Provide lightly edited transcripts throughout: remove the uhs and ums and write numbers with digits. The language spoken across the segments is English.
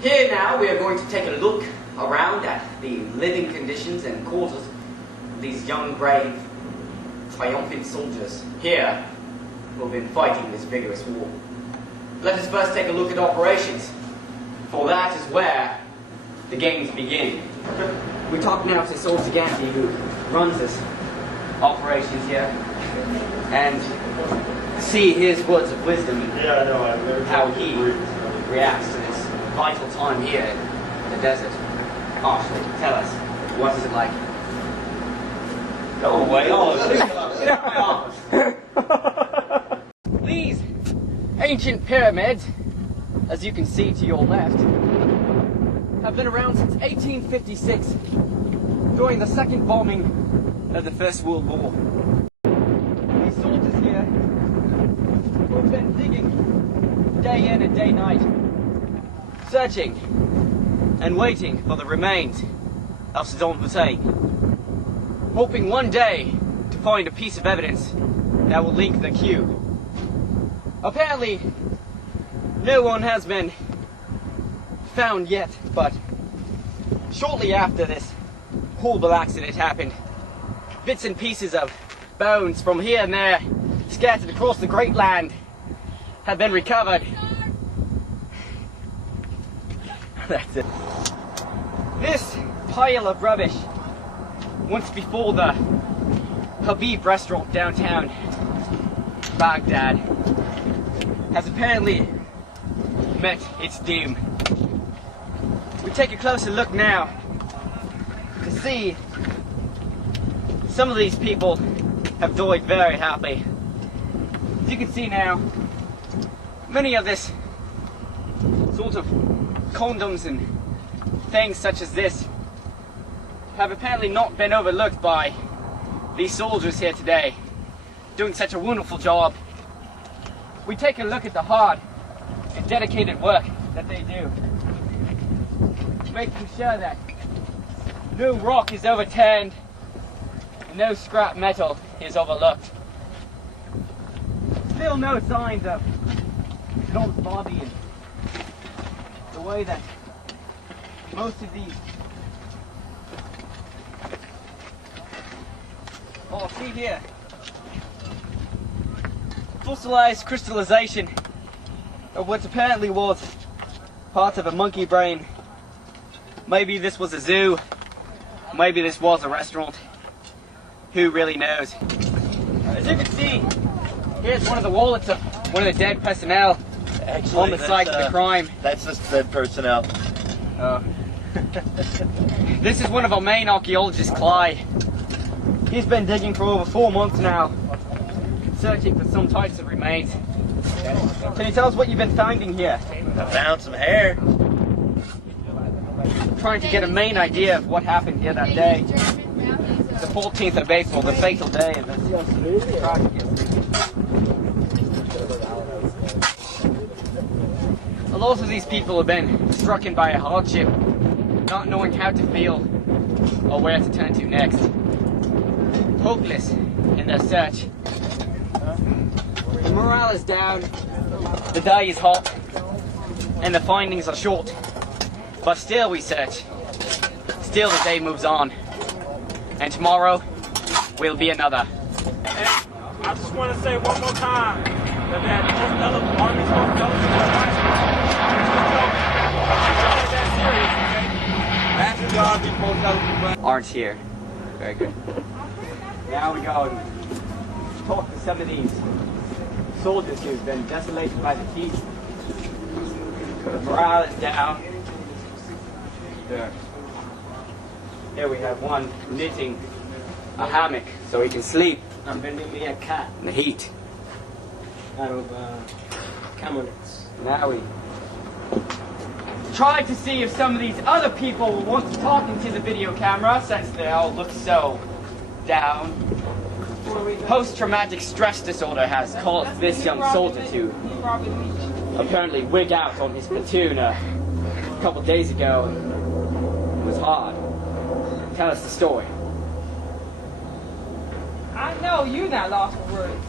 Here now we are going to take a look around at the living conditions and quarters of these young, brave, triumphant soldiers here who have been fighting this vigorous war. Let us first take a look at operations, for that is where the games begin. We talk now to Soldier Gandhi, who runs this operations here, and see his words of wisdom and how he reacts to this vital time here in the desert. Ashley, tell us, what is it like? Go away. These ancient pyramids, as you can see to your left, have been around since 1856, during the second bombing of the First World War. These soldiers here who have been digging day in and day night, searching and waiting for the remains of Saddam Hussein, hoping one day to find a piece of evidence that will link the coup. Apparently, no one has been found yet, but shortly after this horrible accident happened, bits and pieces of bones from here and there, scattered across the great land, have been recovered. That's it. This pile of rubbish, once before the Habib restaurant downtown Baghdad, has apparently met its doom. We take a closer look now to see some of these people have died very happily. As you can see now, many of this sort of condoms and things such as this have apparently not been overlooked by these soldiers here today, doing such a wonderful job. We take a look at the hard and dedicated work that they do, making sure that no rock is overturned, no scrap metal is overlooked. Still no signs of Saddam's body, and the way that most of these... Oh, see here. Fossilized crystallization of what apparently was part of a monkey brain. Maybe this was a zoo. Maybe this was a restaurant. Who really knows? As you can see, here's one of the wallets of one of the dead personnel. Actually, on the site of the crime. That's the dead personnel. Oh. This is one of our main archaeologists, Clyde. He's been digging for over 4 months now, searching for some types of remains. Can you tell us what you've been finding here? I found some hair. Trying to get a main idea of what happened here that day. The 14th of April, the fatal day of this tragic incident. A lot of these people have been struck by a hardship, not knowing how to feel or where to turn to next. Hopeless in their search. The morale is down, the day is hot, and the findings are short. But still we search. Still the day moves on. And tomorrow will be another. And I just want to say one more time that most armies don't know aren't here. Very good. Now we go and talk to some of these soldiers who've been desolated by the heat. The morale is down. There. Here we have one knitting a hammock so he can sleep. I'm building me a cat in the heat. out of camel nets. Now we try to see if some of these other people will want to talk into the video camera since they all look so down. Post-traumatic stress disorder has caused this young soldier to apparently wig out on his platoon a couple days ago. It was hard. Tell us the story. I know you're not lost for words.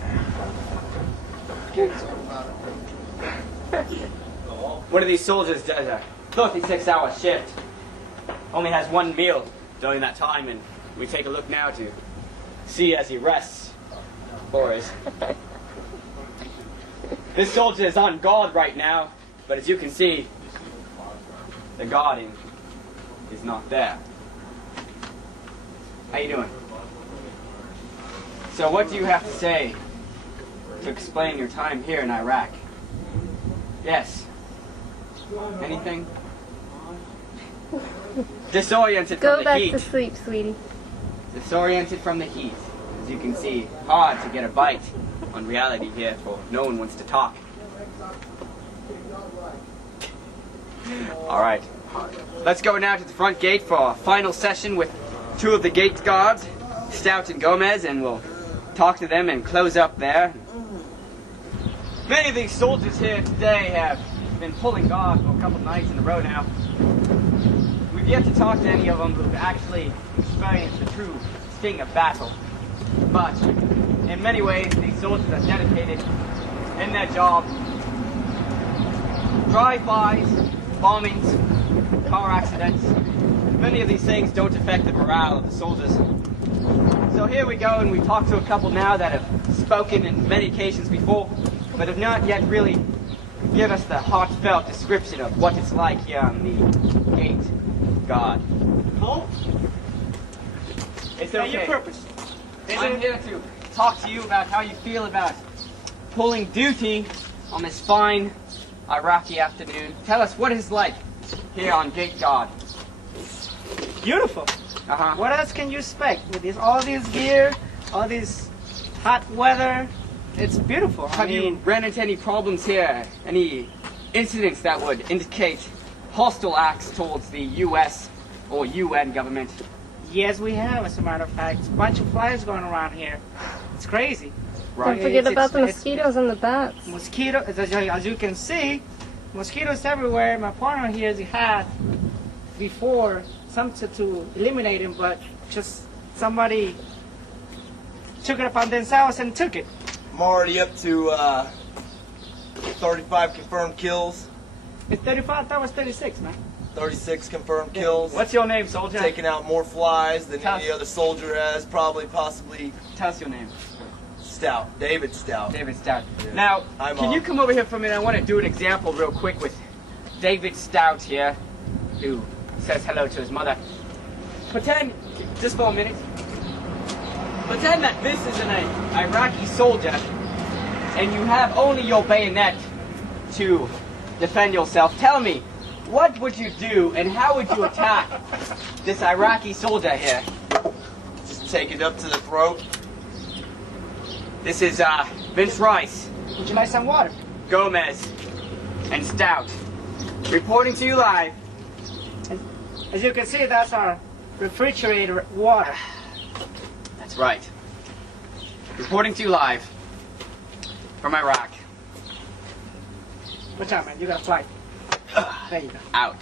One of these soldiers does 36-hour shift. Only has one meal during that time, and we take a look now to see as he rests for his. This soldier is on guard right now, but as you can see, the guarding is not there. How you doing? So what do you have to say to explain your time here in Iraq? Yes. Anything? Disoriented Go from the back heat. to sleep, sweetie. Disoriented from the heat. As you can see, hard to get a bite on reality here, for no one wants to talk. All right. Let's go now to the front gate for our final session with two of the gate guards, Stout and Gomez, and we'll talk to them and close up there. Many of these soldiers here today have been pulling guard for a couple nights in a row now. We've yet to talk to any of them who've actually experienced the true sting of battle. But in many ways, these soldiers are dedicated in their job. Drive-bys, bombings, car accidents. Many of these things don't affect the morale of the soldiers. So here we go, and we talk to a couple now that have spoken in many occasions before, but have not yet really given us the heartfelt description of what it's like here on the gate guard. No? It's Now okay. your purpose. I'm here to talk to you about how you feel about pulling duty on this fine Iraqi afternoon. Tell us what it's like here on gate guard. Beautiful. Uh-huh. What else can you expect with this? All this gear, all this hot weather. It's beautiful. Have you ran into any problems here? Any incidents that would indicate hostile acts towards the U.S. or UN government? Yes, we have. As a matter of fact, a bunch of flies going around here. It's crazy. Don't forget It's- about the it's- mosquitoes and the bats. Mosquito, as you can see, mosquitoes everywhere. My partner here, he had before something to eliminate him, but just somebody took it upon themselves and took it. I'm already up to 35 confirmed kills, It's 35. That was 36, man. 36 confirmed kills. What's your name, soldier? Taking out more flies than Tell any us. other soldier has, possibly Tell us your name. Stout, David Stout. David Stout. Yeah. Now, I'm can you come over here for a minute? I want to do an example real quick with David Stout here, who says hello to his mother. Pretend, just for a minute, pretend that this is an Iraqi soldier, and you have only your bayonet to defend yourself. Tell me, what would you do, and how would you attack this Iraqi soldier here? Just take it up to the throat. This is Vince Rice, Would you like some water? Gomez, and Stout, reporting to you live. As you can see, that's our refrigerator water. That's right. Reporting to you live from Iraq. What's up, man? You got a flight. There you go. Out.